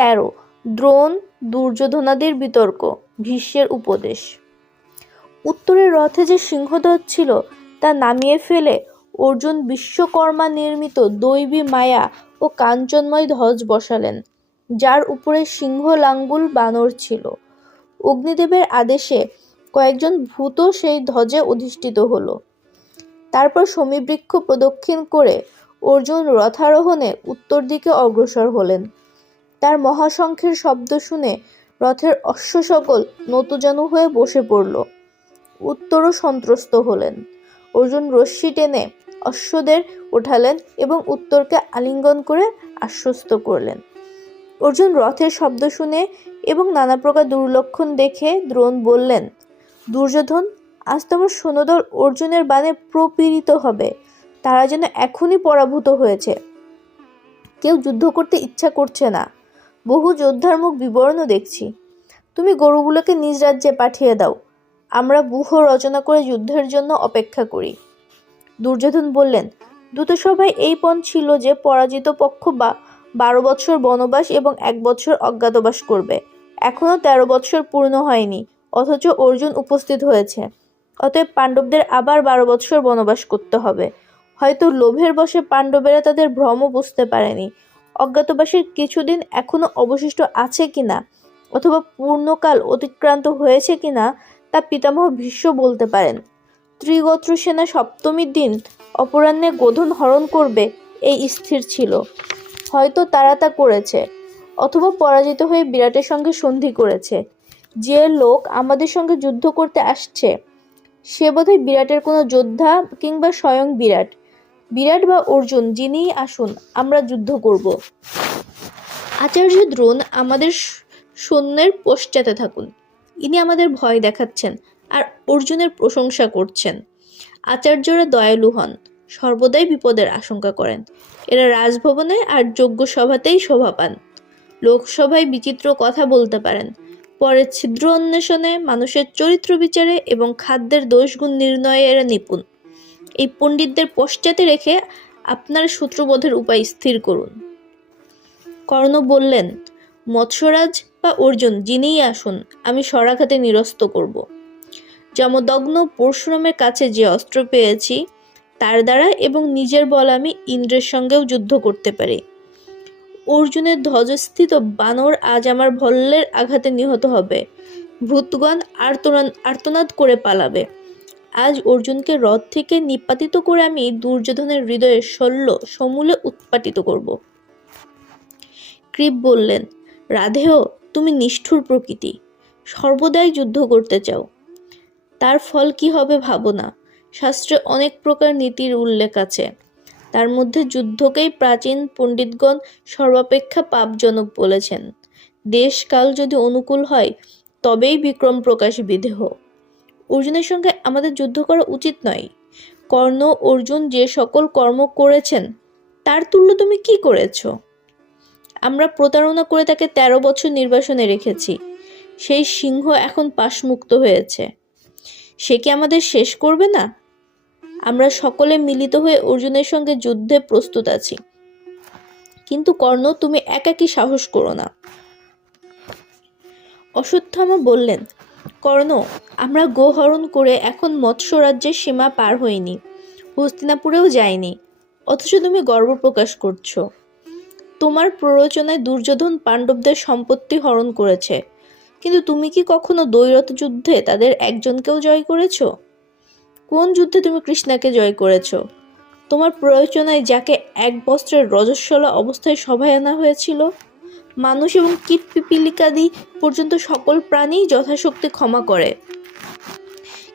তেরো, দ্রোণ দুর্যোধনাদির বিতর্ক, ভীষ্মের উপদেশ। উত্তরের রথে যে সিংহধ্বজ ছিল, তা নামিয়ে ফেলে অর্জুন বিশ্বকর্মা নির্মিত দৈবী মায়া ও কাঞ্চনময় ধ্বজ বসালেন, যার উপরে সিংহ লাঙ্গুল বানর ছিল। অগ্নিদেবের আদেশে কয়েকজন ভূত সেই ধ্বজে অধিষ্ঠিত হলো। তারপর সমীবৃক্ষ প্রদক্ষিণ করে অর্জুন রথারোহণে উত্তর দিকে অগ্রসর হলেন। তার মহাশঙ্খের শব্দ শুনে রথের অশ্ব সকল নতুজানু হয়ে বসে পড়ল। উত্তরও সন্ত্রস্ত হলেন। অর্জুন রশ্মি টেনে অশ্বদের ওঠালেন এবং উত্তরকে আলিঙ্গন করে আশ্বস্ত করলেন। অর্জুন রথের শব্দ শুনে এবং নানা প্রকার দুর্লক্ষণ দেখে দ্রোণ বললেন, দুর্যোধন, আজ তোমার সৈন্যদল অর্জুনের বাণে প্রপীড়িত হবে। তারা যেন এখনই পরাভূত হয়েছে। কেউ যুদ্ধ করতে ইচ্ছা করছে না। বহু যোদ্ধার মুখ বিবর্ণ দেখছি। তুমি গরুগুলোকে নিজ রাজ্যে পাঠিয়ে দাও। আমরা ব্যূহ রচনা করে যুদ্ধের জন্য অপেক্ষা করি। দুর্যোধন বললেন দ্রুতসভায় এই পণ ছিল যে পরাজিত পক্ষ বা বারো বছর বনবাস এবং এক বছর অজ্ঞাতবাস করবে। এখনও তেরো বছর পূর্ণ হয়নি, অথচ অর্জুন উপস্থিত হয়েছে। অতএব পাণ্ডবদের আবার বারো বছর বনবাস করতে হবে। হয়তো লোভের বশে পাণ্ডবেরা তাদের ভ্রম বুঝতে পারেনি। অজ্ঞাতবাসের কিছুদিন এখনও অবশিষ্ট আছে কিনা অথবা পূর্ণকাল অতিক্রান্ত হয়েছে কিনা তা পিতামহ ভীষ্ম বলতে পারেন। ত্রিগোত্র সেনা সপ্তমীর দিন অপরাহ্নে গোধন হরণ করবে এই স্থির ছিল। হয়তো তারা তা করেছে অথবা পরাজিত হয়ে বিরাটের সঙ্গে সন্ধি করেছে। যে লোক আমাদের সঙ্গে যুদ্ধ করতে আসছে, সে বোধহয় বিরাটের কোনো যোদ্ধা কিংবা স্বয়ং বিরাট। বিরাট বা অর্জুন যিনিই আসুন, আমরা যুদ্ধ করব। আচার্য দ্রোণ আমাদের সৈন্যের পশ্চাতে থাকুন। ইনি আমাদের ভয় দেখাচ্ছেন আর অর্জুনের প্রশংসা করছেন। আচার্যরা দয়ালু হন, সর্বদাই বিপদের আশঙ্কা করেন। এরা রাজভবনে আর যোগ্য সভাতেই শোভা পান। লোকসভায় বিচিত্র কথা বলতে পারেন। পরে ছিদ্র অন্বেষণে মানুষের চরিত্র বিচারে এবং খাদ্যের দোষগুণ নির্ণয়ে এরা নিপুণ। এই পণ্ডিতদের পশ্চাতে রেখে আপনার সূত্রবোধের উপায় স্থির করুন। কর্ণ বললেন, মৎস্যরাজ বা অর্জুন, যিনিই আসুন, আমি সরাঘাতে নিরস্ত করব। যমদগ্ন পরশুরামের কাছে যে অস্ত্র পেয়েছি, তার দ্বারা এবং নিজের বল আমি ইন্দ্রের সঙ্গেও যুদ্ধ করতে পারি। অর্জুনের ধ্বজস্থিত বানর আজ আমার ভল্লের আঘাতে নিহত হবে। ভূতগণ আর্তনাদ আর্তনাদ করে পালাবে। আজ অর্জুনকে রথ থেকে নিপাতিত করে আমি দুর্যোধনের হৃদয়ে শল্য সমূলে উৎপাটিত করব। কৃপ বললেন, রাধেয়, তুমি নিষ্ঠুর প্রকৃতি, সর্বদাই যুদ্ধ করতে চাও। তার ফল কি হবে ভাবো না শাস্ত্রে অনেক প্রকার নীতির উল্লেখ আছে। তার মধ্যে যুদ্ধকেই প্রাচীন পণ্ডিতগণ সর্বাপেক্ষা পাপজনক বলেছেন। দেশকাল যদি অনুকূল হয়, তবেই বিক্রম প্রকাশ বিদেহ অর্জুনের সঙ্গে আমাদের যুদ্ধ করা উচিত নয়। কর্ণ, অর্জুন যে সকল কর্ম করেছেন, তার তুল্য তুমি কি করেছ? আমরা প্রতারণা করে তাকে তেরো বছর নির্বাসনে রেখেছি। সেই সিংহ এখন পাশমুক্ত হয়েছে। সে কি আমাদের শেষ করবে না? আমরা সকলে মিলিত হয়ে অর্জুনের সঙ্গে যুদ্ধে প্রস্তুত আছি। কিন্তু কর্ণ, তুমি একাকী সাহস করো না। অশ্বত্থামা বললেন কর্ণ। আমরা গোহরণ করে এখন মৎস্য রাজ্যের সীমা পার হইনি, হস্তিনাপুরেও যাইনি। অথচ তুমি গর্ব প্রকাশ করছ। তোমার প্ররোচনায় দুর্যোধন পাণ্ডবদের সম্পত্তি হরণ করেছে। কিন্তু তুমি কি কখনো দ্বৈরথ যুদ্ধে তাদের একজনকেও জয় করেছ? কোন যুদ্ধে তুমি কৃষ্ণাকে জয় করেছ? তোমার প্রয়োজনায় যাকে এক বস্ত্রের রজস্বলা অবস্থায় সভায় আনা হয়েছিল? মানুষ এবং কীট পিপিলিকাদি পর্যন্ত সকল প্রাণী যথাশক্তি ক্ষমা করে।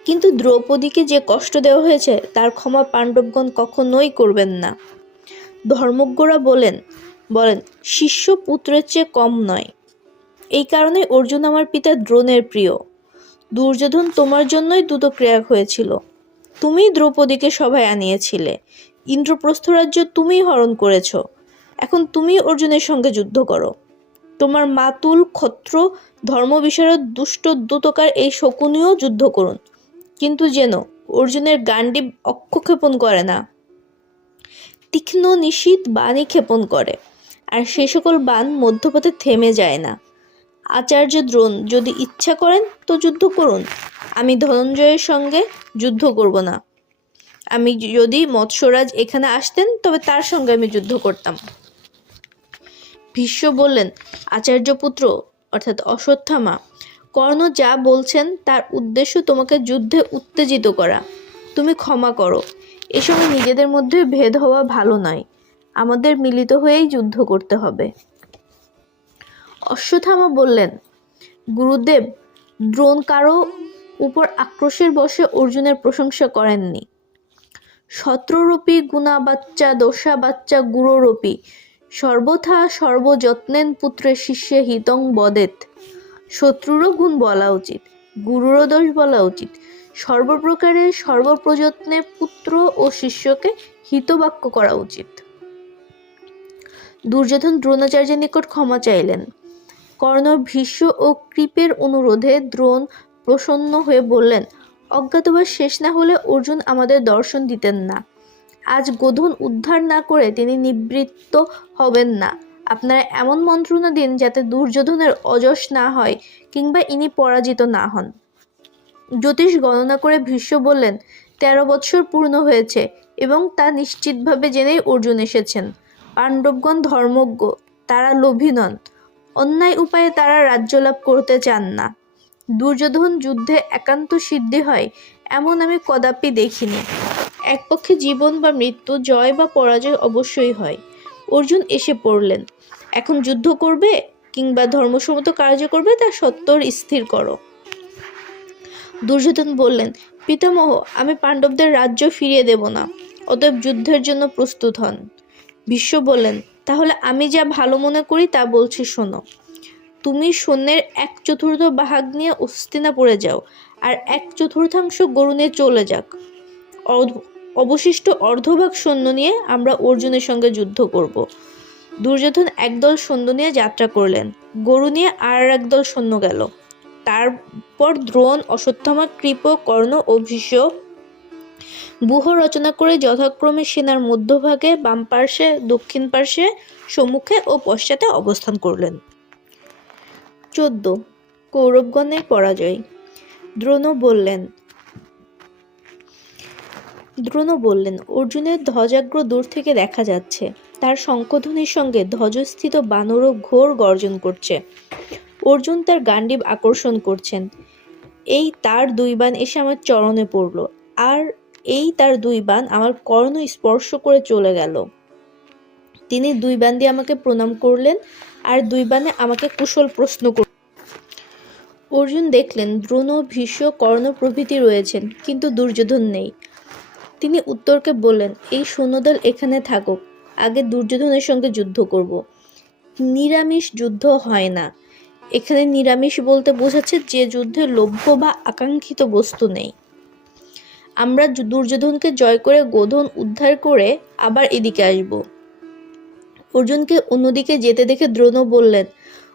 কিন্তু দ্রৌপদীকে যে কষ্ট দেওয়া হয়েছে, তার ক্ষমা পাণ্ডবগণ কখনোই করবেন না। ধর্মজ্ঞরা বলেন বলেন, শিষ্য পুত্রের চেয়ে কম নয়। এই কারণে অর্জুন আমার পিতা দ্রোণের প্রিয়। দুর্যোধন তোমার জন্যই দ্রুত ক্রিয়া হয়েছিল। তুমিই দ্রৌপদীকে সভায় আনিয়েছিলে। ইন্দ্রপ্রস্থ রাজ্য তুমিই হরণ করেছ। এখন তুমি অর্জুনের সঙ্গে যুদ্ধ করো। তোমার মাতুল ক্ষত্র ধর্মবিশারদ দুষ্ট দ্রুতকার এই শকুনিও যুদ্ধ করুন। কিন্তু যেন অর্জুনের গান্ডীব অক্ষক্ষেপণ করে না। তীক্ষ্ণ নিশীত বাণী ক্ষেপণ করে, আর সে সকল বান মধ্যপথে থেমে যায় না। আচার্য দ্রোণ, যদি ইচ্ছা করেন তো যুদ্ধ করুন। আমি ধনঞ্জয়ের সঙ্গে যুদ্ধ করব না। আমি যদি মৎস্যরাজ এখানে আসতেন, তবে তার সঙ্গে আমি যুদ্ধ করতাম। ভীষ্ম বললেন, আচার্যপুত্র, অর্থাৎ অশ্বত্থামা, কর্ণ যা বলছেন তার উদ্দেশ্য তোমাকে যুদ্ধে উত্তেজিত করা। তুমি ক্ষমা করো। এ সময় নিজেদের মধ্যে ভেদ হওয়া ভালো নয়। আমাদের মিলিত হয়েই যুদ্ধ করতে হবে। অশ্বত্থামা বললেন, গুরুদেব দ্রোণ কারও উপর আক্রোশের বশে অর্জুনের প্রশংসা করেননি। সত্ররূপী গুণা বাচ্চা দোষা বাচ্চা গুরুরূপী সর্বথা সর্বযত্নেন পুত্রে শিষ্যে হিতং বদেত। শত্রুরও গুণ বলা উচিত, গুরুরও দোষ বলা উচিত। সর্বপ্রকারে সর্বপ্রযত্নে পুত্র ও শিষ্যকে হিতবাক্য করা উচিত। দুর্যোধন দ্রোণাচার্যের নিকট ক্ষমা চাইলেন। কর্ণ ভীষ্ম ও কৃপের অনুরোধে দ্রোণ প্রসন্ন হয়ে বললেন, অজ্ঞাতবাস শেষ না হলে অর্জুন আমাদের দর্শন দিতেন না। আজ গোধন উদ্ধার না করে তিনি নিবৃত্ত হবেন না। আপনারা এমন মন্ত্রণা দিন যাতে দুর্যোধনের অজস না হয় কিংবা ইনি পরাজিত না হন। জ্যোতিষ গণনা করে ভীষ্ম বললেন, তেরো বৎসর পূর্ণ হয়েছে এবং তা নিশ্চিতভাবে জেনেই অর্জুন এসেছেন। পাণ্ডবগণ ধর্মজ্ঞ, তারা লোভী নন। অন্যায় উপায়ে তারা রাজ্য লাভ করতে চান না। দুর্যোধন যুদ্ধে একান্ত সিদ্ধি হয়, এমন আমি কদাপি দেখিনি। এক পক্ষে জীবন বা মৃত্যু, জয় বা পরাজয় অবশ্যই হয়। অর্জুন এসে পড়লেন। এখন যুদ্ধ করবে কিংবা ধর্মসম্মত কার্য করবে তা সত্তর স্থির করো। দুর্যোধন বললেন, পিতামহ, আমি পাণ্ডবদের রাজ্য ফিরিয়ে দেব না, অতএব যুদ্ধের জন্য প্রস্তুত হন। ভীষ্ম বললেন, তাহলে আমি যা ভালো মনে করি তা বলছি শোনো। তুমি সৈন্যের এক চতুর্থ ভাগ নিয়ে অস্তিনা পড়ে যাও, আর এক চতুর্থাংশ গরু নিয়ে চলে যাক। অবশিষ্ট অর্ধভাগ সৈন্য নিয়ে আমরা অর্জুনের সঙ্গে যুদ্ধ করব। দুর্যোধন একদল সৈন্য নিয়ে যাত্রা করলেন। গরু নিয়ে আর একদল সৈন্য গেল। তারপর দ্রোণ, অশ্বত্থামা, কৃপ, কর্ণ ও ভীষ্ম ব্যূহ রচনা করে যথাক্রমে সেনার মধ্যভাগে, বাম পার্শ্বে, দক্ষিণ পার্শ্বে, সম্মুখে ও পশ্চাতে অবস্থান করলেন। চোদ্দ, কৌরবগণের পরাজয়। দ্রোণ বললেন দ্রোণ বললেন, অর্জুনের ধ্বজাগ্র দূর থেকে দেখা যাচ্ছে। তার শঙ্খধ্বনির সঙ্গে ধ্বজস্থিত বানরও ঘোর গর্জন করছে। অর্জুন তার গান্ডীব আকর্ষণ করছেন। এই তার দুই বান এসে আমার চরণে পড়ল। আর এই তার দুই বান আমার কর্ণ স্পর্শ করে চলে গেল। তিনি দুই বান দিয়ে আমাকে প্রণাম করলেন আর দুই বানে আমাকে কুশল প্রশ্ন করলেন অর্জুন দেখলেন, দ্রোণ, ভীষ্ম, কর্ণ প্রভৃতি রয়েছেন, কিন্তু দুর্যোধন নেই। তিনি উত্তরকে বললেন, এই সৈন্যদল এখানে থাকুক, আগে দুর্যোধনের সঙ্গে যুদ্ধ করব। নিরামিষ যুদ্ধ হয় না। এখানে নিরামিষ বলতে বোঝাচ্ছে যে যুদ্ধে লভ্য বা আকাঙ্ক্ষিত বস্তু নেই। আমরা দুর্যোধনকে জয় করে গোধন উদ্ধার করে আবার এদিকে আসব। অর্জুনকে অন্যদিকে যেতে দেখে দ্রোণ বললেন,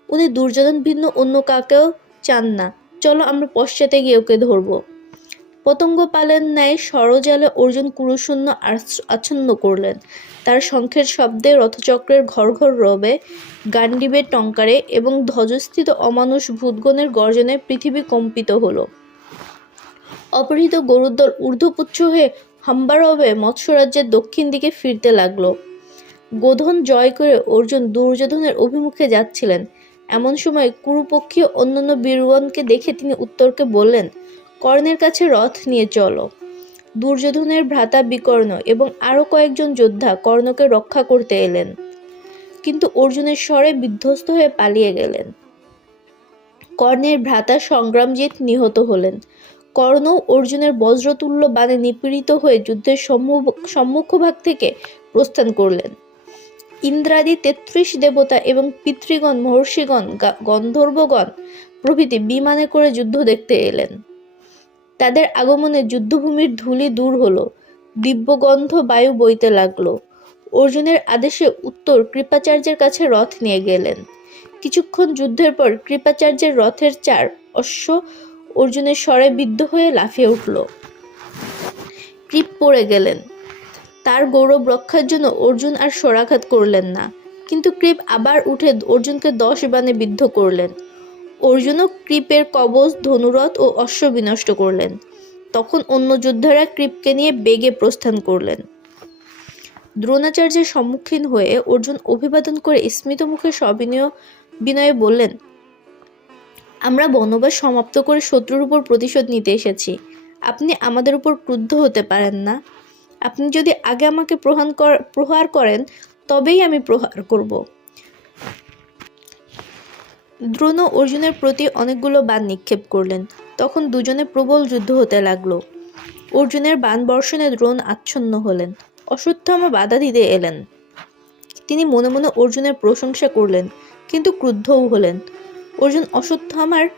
উনি দুর্যোধন ভিন্ন অন্য কাকেও চান না। চলো আমরা পশ্চাতে গিয়ে ওকে ধরবো। পতঙ্গ পালের ন্যায় সরজালে অর্জুন কুরুশূন্য আচ্ছ- আচ্ছন্ন করলেন। তার শঙ্খের শব্দে রথচক্রের ঘর ঘর রবে গান্ডিবের টঙ্কারে এবং ধ্বজস্থিত অমানুষ ভূতগণের গর্জনে পৃথিবী কম্পিত হলো। অপহৃত গরুদল ঊর্ধ্বপুচ্ছ হয়ে হাম্বারবে মৎস্যরাজ্যের দক্ষিণ দিকে ফিরতে লাগল। গোধন জয় করে অর্জুন দুর্যোধনের অভিমুখে যাচ্ছিলেন। এমন সময় কুরুপক্ষীয় অন্যান্য বীরগণকে দেখে তিনি উত্তরকে বললেন কর্ণের কাছে রথ নিয়ে চলো। দুর্যোধনের ভ্রাতা বিকর্ণ এবং আরও কয়েকজন যোদ্ধা কর্ণকে রক্ষা করতে এলেন। কিন্তু অর্জুনের স্বরে বিধ্বস্ত হয়ে পালিয়ে গেলেন। কর্ণের ভ্রাতা সংগ্রামজিৎ নিহত হলেন। কর্ণ অর্জুনের বজ্রতুল্য বাণে নিপীড়িত হয়ে যুদ্ধের সম্মুখ- সম্মুখভাগ থেকে প্রস্থান করলেন। ইন্দ্রাদি তেত্রিশ দেবতা এবং পিতৃগণ মহর্ষিগণ গন্ধর্বগণ প্রভৃতি বিমানে করে যুদ্ধ দেখতে এলেন। তাদের আগমনে যুদ্ধভূমির ধূলি দূর হলো, দিব্যগন্ধ বায়ু বইতে লাগল। অর্জুনের আদেশে উত্তর কৃপাচার্যের কাছে রথ নিয়ে গেলেন। কিছুক্ষণ যুদ্ধের পর কৃপাচার্যের রথের চার অশ্ব অর্জুনের স্বরে বিদ্ধ হয়ে লাফিয়ে উঠল। কৃপ পড়ে গেলেন। তার গৌরব রক্ষার জন্য অর্জুন আর স্বরাঘাত করলেন না। কিন্তু কৃপ আবার উঠে অর্জুনকে দশ বানে বিদ্ধ করলেন। অর্জুনও কৃপের কবচ ধনুরথ ও অশ্ব বিনষ্ট করলেন। তখন অন্য যোদ্ধারা কৃপকে নিয়ে বেগে প্রস্থান করলেন। দ্রোণাচার্যের সম্মুখীন হয়ে অর্জুন অভিবাদন করে স্মিত মুখে সবিনয়, বিনয়ে বললেন, আমরা বনবাস সমাপ্ত করে শত্রুর উপর প্রতিশোধ নিতে এসেছি। আপনি আমাদের উপর ক্রুদ্ধ হতে পারেন না। আপনি যদি আগে আমাকে প্রহার করেন, তবেই আমি প্রহার করব। দ্রোণ অর্জুনের প্রতি অনেকগুলো বান নিক্ষেপ করলেন। তখন দুজনে প্রবল যুদ্ধ হতে লাগল। অর্জুনের বান বর্ষণে দ্রোণ আচ্ছন্ন হলেন। অশ্বত্থামা বাধা দিতে এলেন। তিনি মনে মনে অর্জুনের প্রশংসা করলেন, কিন্তু ক্রুদ্ধও হলেন। অর্জুন অশ্বত্থামার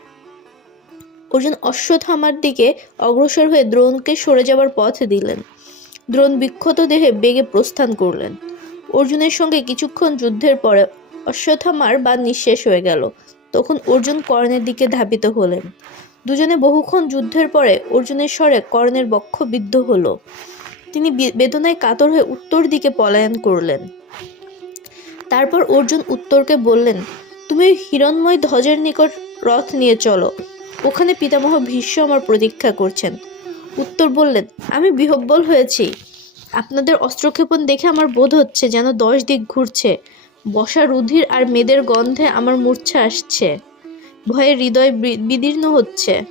অর্জুন অশ্বত্থামার দিকে অগ্রসর হয়ে দ্রোণকে সরে যাবার পথ দিলেন। দ্রোণ বিক্ষত দেহে বেগে প্রস্থান করলেন। অর্জুনের সঙ্গে কিছুক্ষণ যুদ্ধের পরে অশ্বত্থামার বা নিঃশেষ হয়ে গেল। তখন অর্জুন কর্ণের দিকে ধাবিত হলেন। দুজনে বহুক্ষণ যুদ্ধের পরে অর্জুনের স্বরে কর্ণের বক্ষ বিদ্ধ হল। তিনি বেদনায় কাতর হয়ে উত্তর দিকে পলায়ন করলেন। তারপর অর্জুন উত্তরকে বললেন, তুমি হিরণময় ধ্বজের নিকট রথ নিয়ে চলো। ওখানে পিতামহ ভীষ্ম আমার প্রতীক্ষা করছেন। উত্তর বললেন, আমি বিহব্বল হয়েছি। আপনাদের অস্ত্রক্ষেপণ দেখে আমার বোধ হচ্ছে যেন দশ দিক ঘুরছে। বসা রুধির আর মেদের গন্ধে আমার মূর্ছা আসছে। ভয়ে হৃদয় বিদীর্ণ হচ্ছে।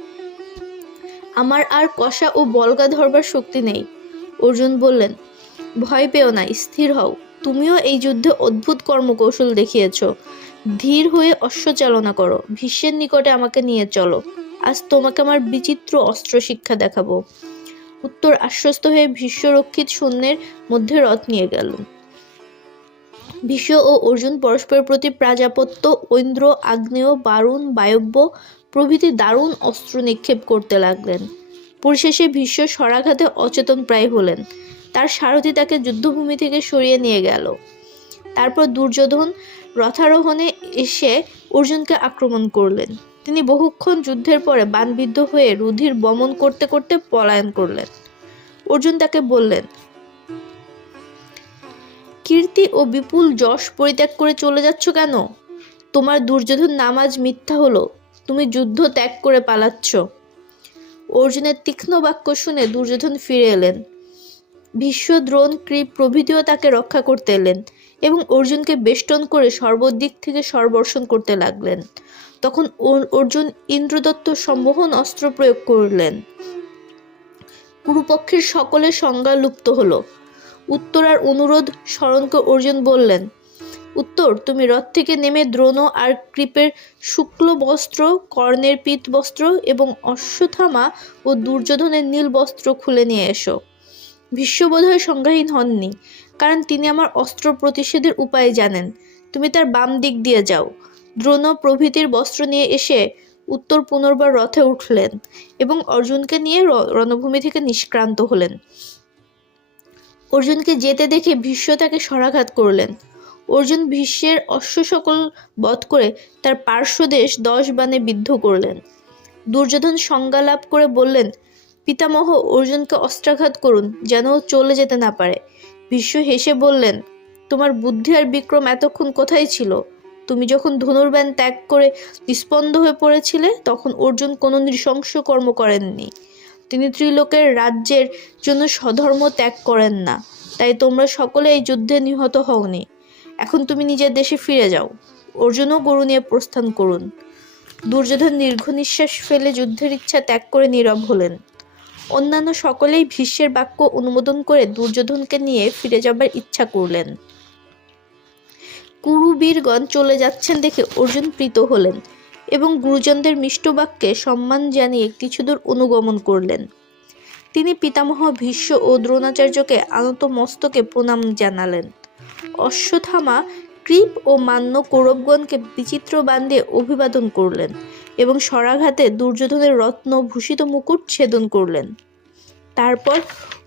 আমার আর কষা ও বলগা ধরবার শক্তি নেই। অর্জুন বললেন, ভয় পেও না, স্থির হও। তুমিও এই যুদ্ধে অদ্ভুত কর্মকৌশল দেখিয়েছ। ধীর হয়ে অশ্ব চালনা করো। ভীষ্মের নিকটে আমাকে নিয়ে চলো। আজ তোমাকে আমার বিচিত্র অস্ত্র শিক্ষা দেখাবো। উত্তর আশ্বস্ত হয়ে ভীষ্মরক্ষিত সৈন্যের মধ্যে রথ নিয়ে গেলেন ভীষ্ম ও অর্জুন পরস্পরের প্রতি প্রাজাপত্য, ঐন্দ্র, আগ্নেয়, বারুণ, বায়ব্য প্রভৃতি দারুণ অস্ত্র নিক্ষেপ করতে লাগলেন। পরিশেষে ভীষ্ম স্বরাঘাতে অচেতন প্রায় হলেন। তার সারথি তাকে যুদ্ধভূমি থেকে সরিয়ে নিয়ে গেল। তারপর দুর্যোধন রথারোহণে এসে অর্জুনকে আক্রমণ করলেন। তিনি বহুক্ষণ যুদ্ধের পরে বানবিদ্ধ হয়ে রুধির বমন করতে করতে পলায়ন করলেন। অর্জুন তাকে বললেন কীর্তি ও বিপুল যশ পরিত্যাগ করে চলে যাচ্ছ কেন? তোমার দুর্যোধন নামাজ মিথ্যা হলো, তুমি যুদ্ধ ত্যাগ করে পালাচ্ছ। অর্জুনের তীক্ষ্ণ বাক্য শুনে দুর্যোধন ফিরে এলেন। ভীষ্ম দ্রোণ কৃপ প্রভৃতিও তাকে রক্ষা করতে এলেন এবং অর্জুনকে বেষ্টন করে সর্বদিক থেকে সর্বর্ষণ করতে লাগলেন। তখন অর্জুন ইন্দ্রদত্ত সম্মোহন অস্ত্র প্রয়োগ করলেন। কুরুপক্ষের সকলের সংজ্ঞা লুপ্ত হলো। উত্তরার অনুরোধ স্মরণকে অর্জুন বললেন, উত্তর, তুমি রথ থেকে নেমে দ্রোণ আর কৃপের শুক্ল বস্ত্র, কর্ণের পীত বস্ত্র এবং অশ্বথামা ও দুর্যোধনের নীল বস্ত্র খুলে নিয়ে এসো। বোধহয় সংজ্ঞাহীন হননি, কারণ তিনি আমার অস্ত্র প্রতিষেধের উপায় জানেন। তুমি তার বাম দিক দিয়ে যাও দ্রোণ প্রভৃতির বস্ত্র নিয়ে এসে উত্তর পুনর্বার রথে উঠলেন এবং অর্জুনকে নিয়ে রণভূমি থেকে নিষ্ক্রান্ত হলেন। অর্জুনকে যেতে দেখে ভীষ্ম তাকে সরাঘাত করলেন। অর্জুন ভীষ্মের অশ্ব সকল বধ করে তার পার্শ্বদেশ দশ বাণে বিদ্ধ করলেন। দুর্যোধন সংজ্ঞা লাভ করে বললেন, পিতামহ, অর্জুনকে অস্ত্রাঘাত করুন, যেন চলে যেতে না পারে। ভীষ্ম হেসে বললেন, তোমার বুদ্ধি আর বিক্রম এতক্ষণ কোথায় ছিল? তুমি যখন ধনুর্বাণ ত্যাগ করে নিস্পন্দ হয়ে পড়েছিলে, তখন অর্জুন কোনো নৃশংস কর্ম করেননি। তিনি ত্রিলোকের রাজ্যের জন্য স্বধর্ম ত্যাগ করেন না। তাই তোমরা সকলে এই যুদ্ধে নিহত হওনি। এখন তুমি নিজের দেশে ফিরে যাও। অর্জুনও গরু নিয়ে প্রস্থান করুন। দুর্যোধন দীর্ঘ নিঃশ্বাস ফেলে যুদ্ধের ইচ্ছা ত্যাগ করে নীরব হলেন। অন্যান্য সকলেই ভীষ্মের বাক্য অনুমোদন করে দুর্যোধনকে নিয়ে ফিরে যাবার ইচ্ছা করলেন। কুরুবীরগণ চলে যাচ্ছেন দেখে অর্জুন প্রীত হলেন। এবং গুরুজনদের মিষ্ট বাক্যে সম্মান জানিয়ে কিছুদূর অনুগমন করলেন। তিনি পিতামহ ভীষ্ম ও দ্রোণাচার্যকে আনত মস্তকে প্রণাম জানালেন। অশ্বথামা কৃপ ও মান্য কৌরবগণকে বিচিত্র বান্ধে অভিবাদন করলেন এবং স্বরাঘাতে দুর্যোধনের রত্ন ভূষিত মুকুট ছেদন করলেন। তারপর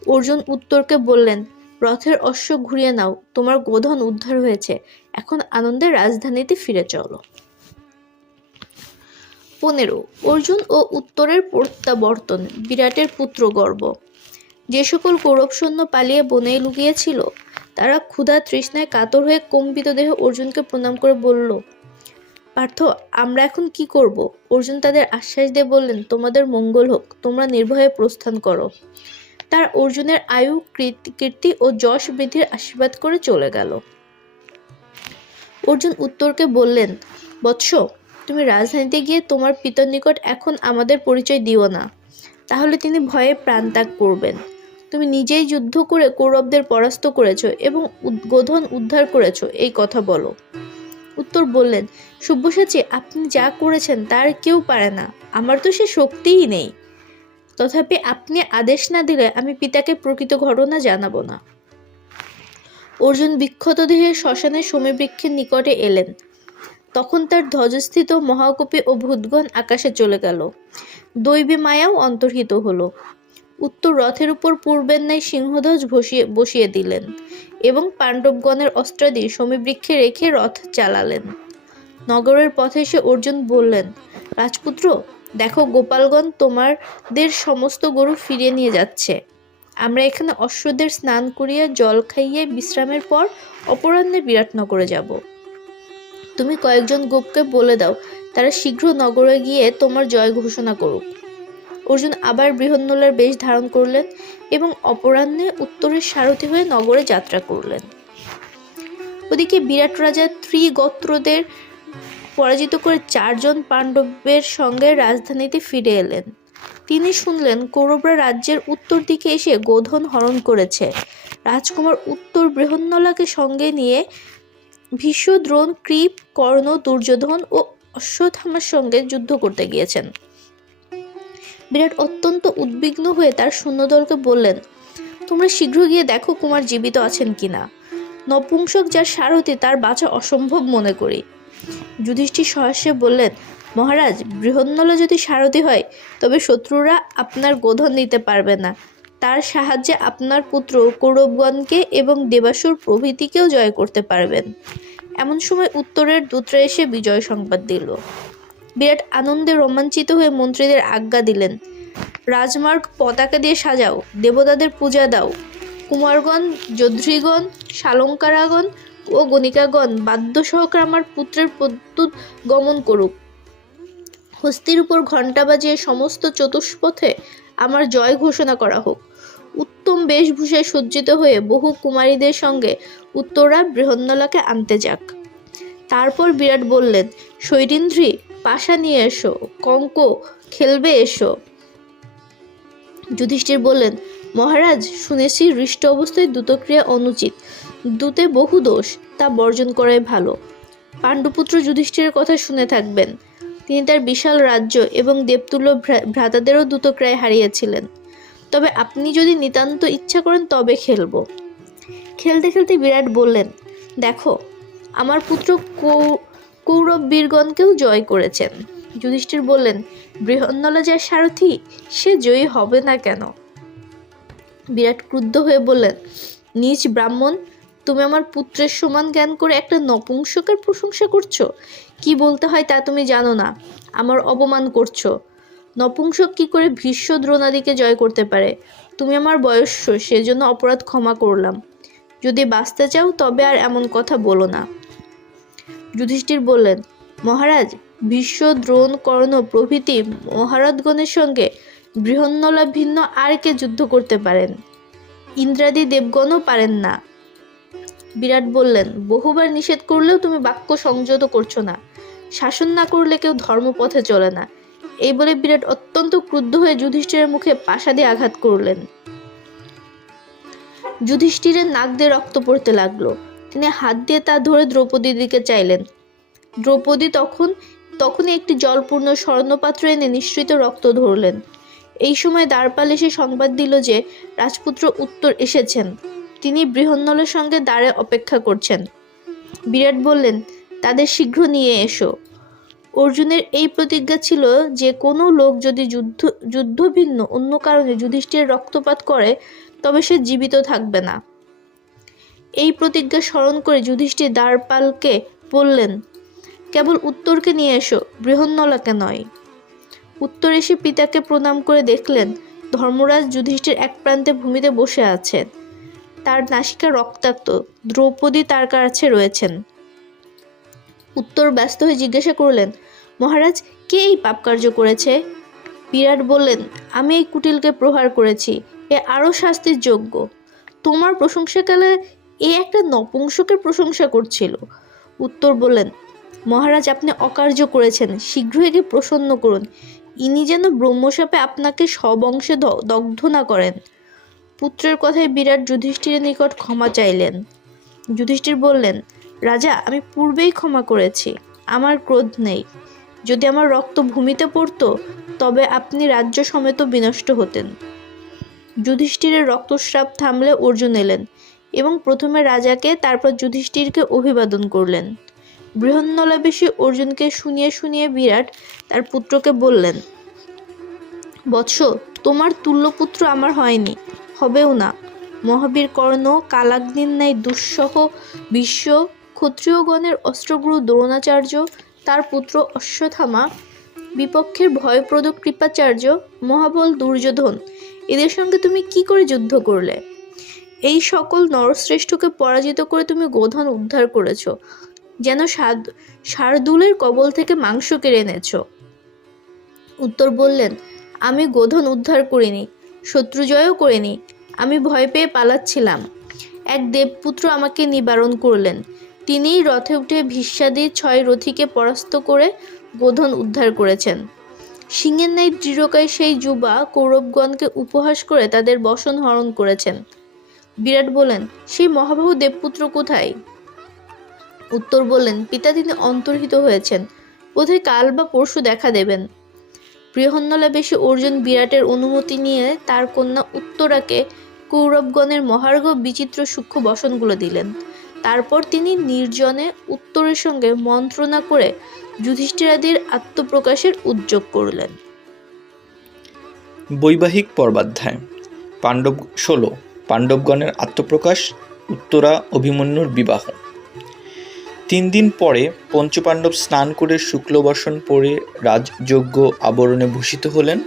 অর্জুন উত্তরকে বললেন, রথের অশ্ব ঘুরিয়ে নাও, তোমার গোধন উদ্ধার হয়েছে। এখন আনন্দের রাজধানীতে ফিরে চলো। পনেরো। অর্জুন ও উত্তরের প্রত্যাবর্তন, বিরাটের পুত্র গর্ব। যে সকল কৌরব সৈন্য পালিয়ে বনে লুকিয়েছিল, তারা ক্ষুধা তৃষ্ণায় কাতর হয়ে কম্পিত দেহে অর্জুনকে প্রণাম করে বলল, পার্থ, আমরা এখন কি করব? অর্জুন তাদের আশ্বাস দিয়ে বললেন, তোমাদের মঙ্গল হোক, তোমরা নির্ভয়ে প্রস্থান করো। তার অর্জুনের আয়ু কীর্তি ও যশ বৃদ্ধির আশীর্বাদ করে চলে গেল। অর্জুন উত্তরকে বললেন, বৎস তুমি রাজধানীতে গিয়ে তোমার পিতার নিকট এখন আমাদের পরিচয় দিও না। তাহলে তিনি ভয়ে প্রাণত্যাগ করবেন। তুমি নিজেই যুদ্ধ করে কৌরবদের পরাস্ত করেছ এবং উদ্বোধন উদ্ধার করেছ, এই কথা বলো। উত্তর বললেন সব্যসাচী আপনি যা করেছেন তার কেউ পারে না। আমার তো সে শক্তিই নেই। তথাপি আপনি আদেশ না দিলে আমি পিতাকে প্রকৃত ঘটনা জানাব না অর্জুন বিক্ষত দেহে শ্মশানের সমীবৃক্ষের নিকটে এলেন। তখন তার ধ্বজস্থিত মহাকপি ও ভূতগণ আকাশে চলে গেল। দৈবী মায়াও অন্তর্হিত হলো। উত্তর রথের উপর পূর্বের ন্যায় সিংহধ্বজ বসিয়ে বসিয়ে দিলেন এবং পাণ্ডবগণের অস্ত্রাদি সমীবৃক্ষে রেখে রথ চালালেন। নগরের পথে এসে অর্জুন বললেন, রাজপুত্র, দেখো গোপালগণ তোমাদের সমস্ত গরু ফিরিয়ে নিয়ে যাচ্ছে। আমরা এখানে অশ্বদের স্নান করিয়া জল খাইয়ে বিশ্রামের পর অপরাহ্নে বিরাটনগরে যাব। তুমি কয়েকজন গোপকে বলে দাও। তারা শীঘ্র নগরে গিয়ে তোমার জয় ঘোষণা করুক। অর্জুন আবার বৃহন্নলার বেশ ধারণ করলেন এবং অপরাহ্নে উত্তরের সারথি হয়ে নগরে যাত্রা করলেন। ওদিকে বিরাট রাজা ত্রিগোত্রদের পরাজিত করে চারজন পাণ্ডবের সঙ্গে রাজধানীতে ফিরে এলেন। তিনি শুনলেন, কৌরবরা রাজ্যের উত্তর দিকে এসে গোধন হরণ করেছে। রাজকুমার উত্তর বৃহন্নলাকে সঙ্গে নিয়ে ভীষ্ম দ্রোণ কৃপ কর্ণ, দুর্যোধন ও অশ্বত্থামার সঙ্গে যুদ্ধ করতে গিয়েছেন। বিরাট অত্যন্ত উদ্বিগ্ন হয়ে তার সৈন্যদলকে বললেন, তোমরা শীঘ্র গিয়ে দেখো কুমার জীবিত আছেন কিনা। নপুংসক যার সারথি তার বাঁচা অসম্ভব মনে করি। যুধিষ্ঠির সহস্যে বললেন, মহারাজ, বৃহন্নলা যদি সারথি হয়, তবে শত্রুরা আপনার গোধন নিতে পারবে না। তার সাহায্যে আপনার পুত্র কৌরবগণকে এবং দেবাসুর প্রভৃতিকেও জয় করতে পারবেন। এমন সময় উত্তরের দূতরা এসে বিজয় সংবাদ দিল। বিরাট আনন্দে রোমাঞ্চিত হয়ে মন্ত্রীদের আজ্ঞা দিলেন, রাজমার্গ পতাকা দিয়ে সাজাও, দেবতাদের পূজা দাও। কুমারগণ যোদ্ধিগণ শালঙ্কারাগণ ও গণিকাগণ বাদ্য সহকারে আমার পুত্রের প্রত্যুত গমন করুক। হস্তির উপর ঘণ্টা বাজিয়ে সমস্ত চতুষ্পথে আমার জয় ঘোষণা করা হোক। উত্তম বেশভূষায় সজ্জিত হয়ে বহু কুমারীদের সঙ্গে উত্তরা বৃহন্নলাকে আনতে যাক। তারপর বিরাট বললেন শৈরিন্দ্রী পাশা নিয়ে এসো, কঙ্ক, খেলবে এসো। যুধিষ্ঠির বললেন, মহারাজ, শুনেছি হৃষ্ট অবস্থায় দ্রুতক্রিয়া অনুচিত। দূতে বহু দোষ, তা বর্জন করাই ভালো। পাণ্ডুপুত্র যুধিষ্ঠিরের কথা শুনে থাকবেন। তিনি তার বিশাল রাজ্য এবং দেবতুল্য ভ্রা- ভ্রাতাদেরও দ্রুতক্রিয়ায় হারিয়েছিলেন। তবে আপনি যদি নিতান্ত ইচ্ছা করেন তবে খেলব। খেলতে খেলতে বিরাট বললেন, দেখো, আমার পুত্র কৌরব বীরগণকেও জয় করেছেন। যুধিষ্ঠির বললেন বৃহন্নলা যার সারথি, সে জয়ী হবে না কেন? বিরাট ক্রুদ্ধ হয়ে বললেন, নিজ ব্রাহ্মণ, তুমি আমার পুত্রের সমান জ্ঞান করে একটা নপুংসকের প্রশংসা করছ? কি বলতে হয় তা তুমি জানো না। আমার অপমান করছ। নপুংসক কি করে ভীষ্ম দ্রোণাদিকে জয় করতে পারে? তুমি আমার বয়স্য সেজন্য অপরাধ ক্ষমা করলাম। যদি বাঁচতে চাও, তবে আর এমন কথা বলো না। যুধিষ্ঠির বললেন, মহারাজ, ভীষ্ম দ্রোণ কর্ণ প্রভৃতি মহারথগণের সঙ্গে বৃহন্নলা ভিন্ন আর কে যুদ্ধ করতে পারেন? ইন্দ্রাদি দেবগণও পারেন না। বিরাট বললেন, বহুবার নিষেধ করলেও তুমি বাক্য সংযত করছ না। শাসন না করলে কেউ ধর্মপথে চলে না। এই বলে বিরাট অত্যন্ত ক্রুদ্ধ হয়ে যুধিষ্ঠিরের মুখে পাশা দিয়ে আঘাত করলেন। যুধিষ্ঠিরের নাক দিয়ে রক্ত পড়তে লাগল। তিনি হাত দিয়ে তা ধরে দ্রৌপদীর দিকে চাইলেন। দ্রৌপদী তখন, তখনই একটি জলপূর্ণ স্বর্ণপাত্র এনে নিঃসৃত রক্ত ধরলেন। এই সময় দ্বারপাল এসে সংবাদ দিল যে রাজপুত্র উত্তর এসেছেন। তিনি বৃহন্নলের সঙ্গে দ্বারে অপেক্ষা করছেন। বিরাট বললেন, তাদের শীঘ্র নিয়ে এসো। অর্জুনের এই প্রতিজ্ঞা ছিল যে কোনো লোক যদি যুদ্ধ, যুদ্ধভিন্ন অন্য কারণে যুধিষ্ঠিরের রক্তপাত করে, তবে সে জীবিত থাকবে না। এই প্রতিজ্ঞা স্মরণ করে যুধিষ্ঠির দ্বারপালকে বললেন, কেবল উত্তরকে নিয়ে এসো, বৃহন্নলাকে নয়। উত্তর এসে পিতাকে প্রণাম করে দেখলেন, ধর্মরাজ যুধিষ্ঠির এক প্রান্তে ভূমিতে বসে আছেন। তার নাসিকা রক্তাক্ত, দ্রৌপদী তার কাছে রয়েছেন। উত্তর ব্যস্ত হয়ে জিজ্ঞাসা করলেন মহারাজ, কে এই পাপ কার্য করেছে? বিরাট বললেন, আমি এই কুটিলকে প্রহার করেছি, এ আরও শাস্তির যোগ্য। তোমার প্রশংসাকালে এ একটা নপুংসকের প্রশংসা করছিল। উত্তর বললেন, মহারাজ, আপনি অকার্য করেছেন, শীঘ্রই একে প্রসন্ন করুন। ইনি যেন ব্রহ্মশাপে আপনাকে সবংশে দগ্ধ না করেন। পুত্রের কথায় বিরাট যুধিষ্ঠিরের নিকট ক্ষমা চাইলেন। যুধিষ্ঠির বললেন, রাজা, আমি পূর্বেই ক্ষমা করেছি, আমার ক্রোধ নেই। যদি আমার রক্ত ভূমিতে পড়তো, তবে আপনি রাজ্য সমেত বিনষ্ট হতেন। যুধিষ্ঠিরের রক্তস্রাব থামলে অর্জুন এলেন এবং প্রথমে রাজাকে, তারপর যুধিষ্ঠিরকে অভিবাদন করলেন। বৃহন্নলাবেশী অর্জুনকে শুনিয়ে শুনিয়ে বিরাট তার পুত্রকে বললেন, বৎস, তোমার তুল্যপুত্র আমার হয়নি, হবেও না। মহাবীর কর্ণ, কালাগ্নির ন্যায় দুঃসহ বিশ্ব ক্ষত্রিয়গণের অস্ত্রগুরু দ্রোণাচার্য তার পুত্র অশ্বথামা বিপক্ষের ভয়প্রদ কৃপাচার্য মহাবল দুর্যোধন, এদের সঙ্গে তুমি কি করে যুদ্ধ করলে? এই সকল নরশ্রেষ্ঠকে পরাজিত করে তুমি গোধন উদ্ধার করেছ, যেন সাদ শার্দুলের কবল থেকে মাংস কেড়ে এনেছো। উত্তর বললেন, আমি গোধন উদ্ধার করিনি, শত্রুজয়ও করিনি, আমি ভয় পেয়ে পালাচ্ছিলাম। এক দেবপুত্র আমাকে নিবারণ করলেন তিনিই রথে উঠে ভীষ্মাদির ছয় রথীকে পরাস্ত করে গোধন উদ্ধার করেছেন। সিংহের ন্যায় দৃঢ়কায় সেই যুবা কৌরবগণকে উপহাস করে তাদের বসন হরণ করেছেন। বিরাট বলেন, সেই মহাবাহু দেবপুত্র কোথায়? উত্তর বললেন পিতা তিনি অন্তর্হিত হয়েছেন। বোধহয় কাল বা পরশু দেখা দেবেন। বৃহন্নলাবেশী অর্জুন বিরাটের অনুমতি নিয়ে তার কন্যা উত্তরাকে কৌরবগণের মহার্ঘ বিচিত্র সূক্ষ্ম বসনগুলো দিলেন। তারপর তিনি নির্জনে উত্তরের সঙ্গে মন্ত্রণা করে যুধিষ্ঠিরাদির আত্মপ্রকাশের উদ্যোগ করলেন। বৈবাহিক পর্বাধ্যায়, পাণ্ডব ষোলো, পাণ্ডবগণের আত্মপ্রকাশ, উত্তরা অভিমন্যুর বিবাহ। তিন দিন পরে পঞ্চপাণ্ডব স্নান করে শুক্লবসন পরে রাজযোগ্য আবরণে ভূষিত হলেন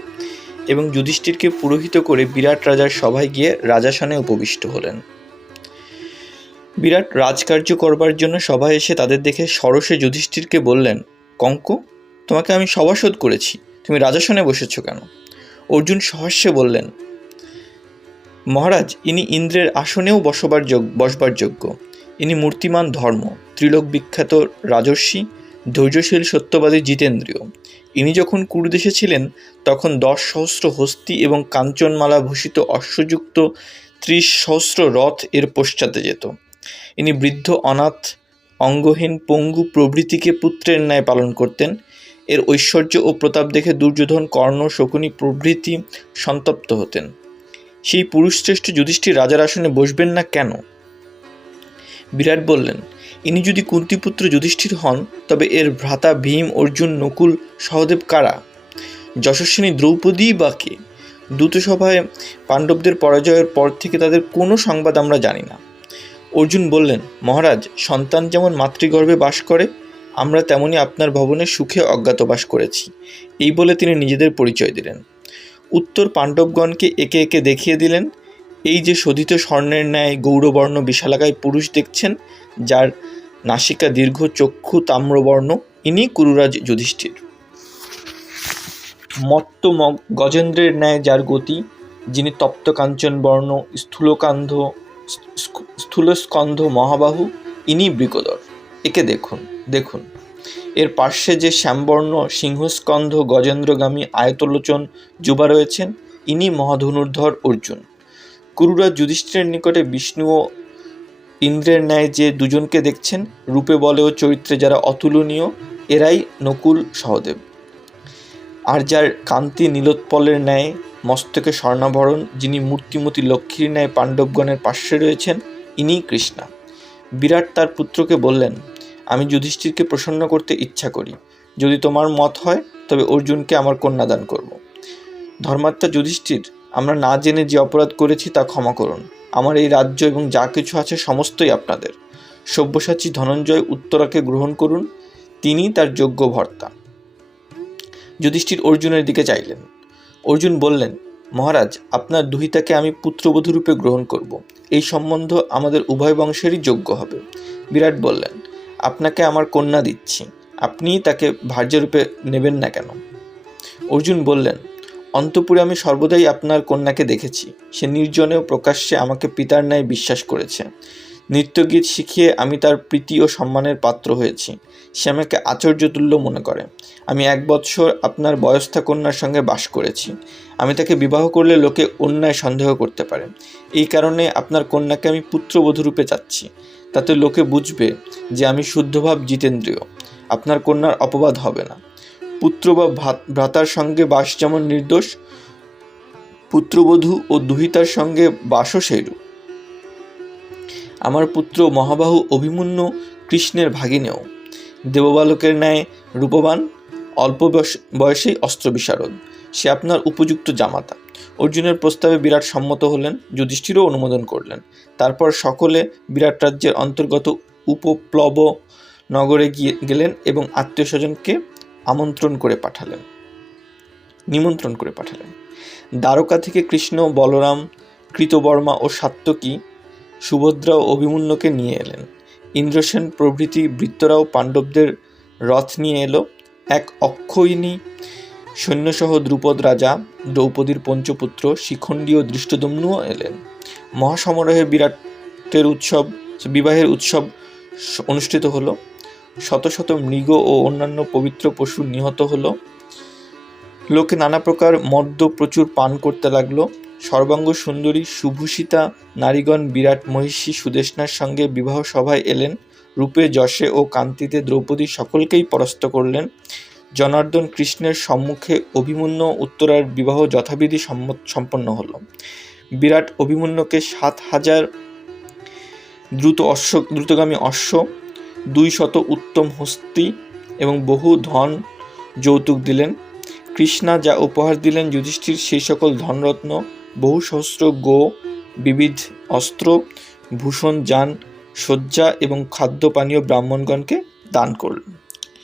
এবং যুধিষ্ঠিরকে পুরোহিত করে বিরাট রাজার সভায় গিয়ে রাজাসনে উপবিষ্ট হলেন। বিরাট রাজকার্য করবার জন্য সভায় এসে তাদের দেখে সরসে যুধিষ্ঠিরকে বললেন, কঙ্ক, তোমাকে আমি সভাসদ করেছি। তুমি রাজাসনে বসেছ কেন? অর্জুন সহস্যে বললেন, মহারাজ, ইনি ইন্দ্রের আসনেও বসবার যোগ- বসবার যোগ্য। ইনি মূর্তিমান ধর্ম, ত্রিলোক বিখ্যাত রাজর্ষি, ধৈর্যশীল সত্যবাদী জিতেন্দ্রীয়। ইনি যখন কুরুদেশে ছিলেন, তখন দশ সহস্র হস্তি এবং কাঞ্চনমালা ভূষিত অশ্বযুক্ত ত্রিশ সহস্র রথ এর পশ্চাতে যেত। ইনি বৃদ্ধ, অনাথ, অঙ্গহীন, পঙ্গু প্রভৃতিকে পুত্রের ন্যায় পালন করতেন। এর ঐশ্বর্য ও প্রতাপ দেখে দুর্যোধন, কর্ণ, শকুনি প্রভৃতি সন্তপ্ত হতেন। সেই পুরুষশ্রেষ্ঠ যুধিষ্ঠির রাজার আসনে বসবেন না কেন? বিরাট বললেন, ইনি যদি কুন্তিপুত্র যুধিষ্ঠির হন, তবে এর ভ্রাতা ভীম, অর্জুন, নকুল, সহদেব কারা? যশস্বিনী দ্রৌপদী বা কে? দূতসভায় পাণ্ডবদের পরাজয়ের পর থেকে তাদের কোনো সংবাদ আমরা জানি না। অর্জুন বললেন, মহারাজ, সন্তান যেমন মাতৃগর্ভে বাস করে, আমরা তেমনি আপনার ভবনে সুখে অজ্ঞাতবাস করেছি। এই বলে তিনি নিজেদের পরিচয় দিলেন। উত্তর পাণ্ডবগণকে একে একে দেখিয়ে দিলেন। এই যে শোধিত স্বর্ণের ন্যায় গৌরবর্ণ বিশালাকায় পুরুষ দেখছেন, যার নাসিকা দীর্ঘ চক্ষু তাম্রবর্ণ, ইনি কুরুরাজ যুধিষ্ঠির। মত্ত গজেন্দ্রের ন্যায় যার গতি, যিনি তপ্ত কাঞ্চন বর্ণ স্থূলকান্ধ স্থ- স্থূলস্কন্ধ মহাবাহু, ইনি বৃকদর একে দেখুন দেখুন। এর পার্শ্বে যে শ্যামবর্ণ, সিংহস্কন্ধ, গজেন্দ্রগামী আয়তলোচন যুবা রয়েছেন, ইনি মহাধনুর্ধর অর্জুন। কুরুরা যুধিষ্ঠিরের নিকটে বিষ্ণু ও ইন্দ্রের ন্যায় যে দুজনকে দেখছেন, রূপে, বলে ও চরিত্রে যারা অতুলনীয়, এরাই নকুল সহদেব। আর যার কান্তি নীলোৎপলের ন্যায় মস্তকে স্বর্ণাভরণ, যিনি মূর্তিমতী লক্ষ্মীর ন্যায় পাণ্ডবগণের পার্শ্বে রয়েছেন, ইনিই কৃষ্ণা। বিরাট তার পুত্রকে বললেন, আমি যুধিষ্ঠিরকে প্রসন্ন করতে ইচ্ছা করি। যদি তোমার মত হয়, তবে অর্জুনকে আমার কন্যাদান করব। ধর্মাত্মা যুধিষ্ঠির, আমরা না জেনে যে অপরাধ করেছি তা ক্ষমা করুন। আমার এই রাজ্য এবং যা কিছু আছে সমস্তই আপনাদের। সব্যসাচী ধনঞ্জয় উত্তরাকে গ্রহণ করুন তিনি তার যোগ্য ভর্তা। যুধিষ্ঠির অর্জুনের দিকে চাইলেন। অর্জুন বললেন, মহারাজ, আপনার দুহিতাকে আমি পুত্রবধূ রূপে গ্রহণ করব। এই সম্বন্ধ আমাদের উভয় বংশেরই যোগ্য হবে। বিরাট বললেন, আপনাকে আমার কন্যা দিচ্ছি। আপনি তাকে ভার্যরূপে নেবেন না কেন? অর্জুন বললেন, অন্তপুরে আমি সর্বদাই আপনার কন্যাকে দেখেছি। সে নির্জনেও প্রকাশ্যে আমাকে পিতার ন্যায় বিশ্বাস করেছে। নৃত্যগীত শিখিয়ে আমি তার প্রীতি ও সম্মানের পাত্র হয়েছি। সে আমাকে আশ্চর্যতুল্য মনে করে। আমি এক বৎসর আপনার বয়স্থা কন্যার সঙ্গে বাস করেছি। আমি তাকে বিবাহ করলে লোকে অন্যায় সন্দেহ করতে পারে। এই কারণে আপনার কন্যাকে আমি পুত্রবধূরূপে চাচ্ছি। তাতে লোকে বুঝবে যে আমি শুদ্ধভাব জিতেন্দ্রীয়। আপনার কন্যার অপবাদ হবে না। পুত্র বা ভ্রাতার সঙ্গে বাস যেমন নির্দোষ, পুত্রবধূ ও দুহিতার সঙ্গে বাসও সেইরূপ। আমার পুত্র মহাবাহু অভিমন্যু কৃষ্ণের ভাগিনেও। দেববালকের ন্যায় রূপবান, অল্প বয়স- বয়সেই অস্ত্র বিশারদ সে আপনার উপযুক্ত জামাতা। অর্জুনের প্রস্তাবে বিরাট সম্মত হলেন, যুধিষ্ঠিরও অনুমোদন করলেন। তারপর সকলে বিরাট রাজ্যের অন্তর্গত উপপ্লব নগরে গিয়ে গেলেন এবং আত্মীয় স্বজনকে আমন্ত্রণ করে পাঠালেন। নিমন্ত্রণ করে পাঠালেন। দ্বারকা থেকে কৃষ্ণ, বলরাম, কৃতবর্মা ও সাত্যকী সুভদ্রা ও অভিমন্যুকে নিয়ে এলেন। ইন্দ্রসেন প্রভৃতি বৃত্তরাও পাণ্ডবদের রথ নিয়ে এলো। এক অক্ষয়িনী সৈন্যসহ দ্রুপদ রাজা, দ্রৌপদীর পঞ্চপুত্র, শিখণ্ডী ও দৃষ্টদম্নুও এলেন। মহাসমারোহে বিরাটের উৎসব, বিবাহের উৎসব অনুষ্ঠিত হলো। শত শত মৃগ ও অন্যান্য পবিত্র পশু নিহত হলো। লোকে নানা প্রকার মদ্য প্রচুর পান করতে লাগল। সর্বাঙ্গ সুন্দরী সুভূষিতা নারীগণ বিরাট মহিষী সুদেষ্ণার সঙ্গে বিবাহ সভায় এলেন। রূপে যশে ও কান্তিতে দ্রৌপদী সকলকেই পরাস্ত করলেন। জনার্দন কৃষ্ণের সম্মুখে অভিমন্যু উত্তরার বিবাহ যথাবিধি সম্পন্ন হল। বিরাট অভিমন্যুকে সাত হাজার দ্রুত অশ্ব দ্রুতগামী অশ্ব, দুই শত উত্তম হস্তি এবং বহু ধন যৌতুক দিলেন। কৃষ্ণা যা উপহার দিলেন যুধিষ্ঠির সেই সকল ধনরত্ন বহু সহস্র গো বিবিধ অস্ত্র ভূষণ যান শয্যা এবং খাদ্য পানীয় ব্রাহ্মণগণকে দান করলেন।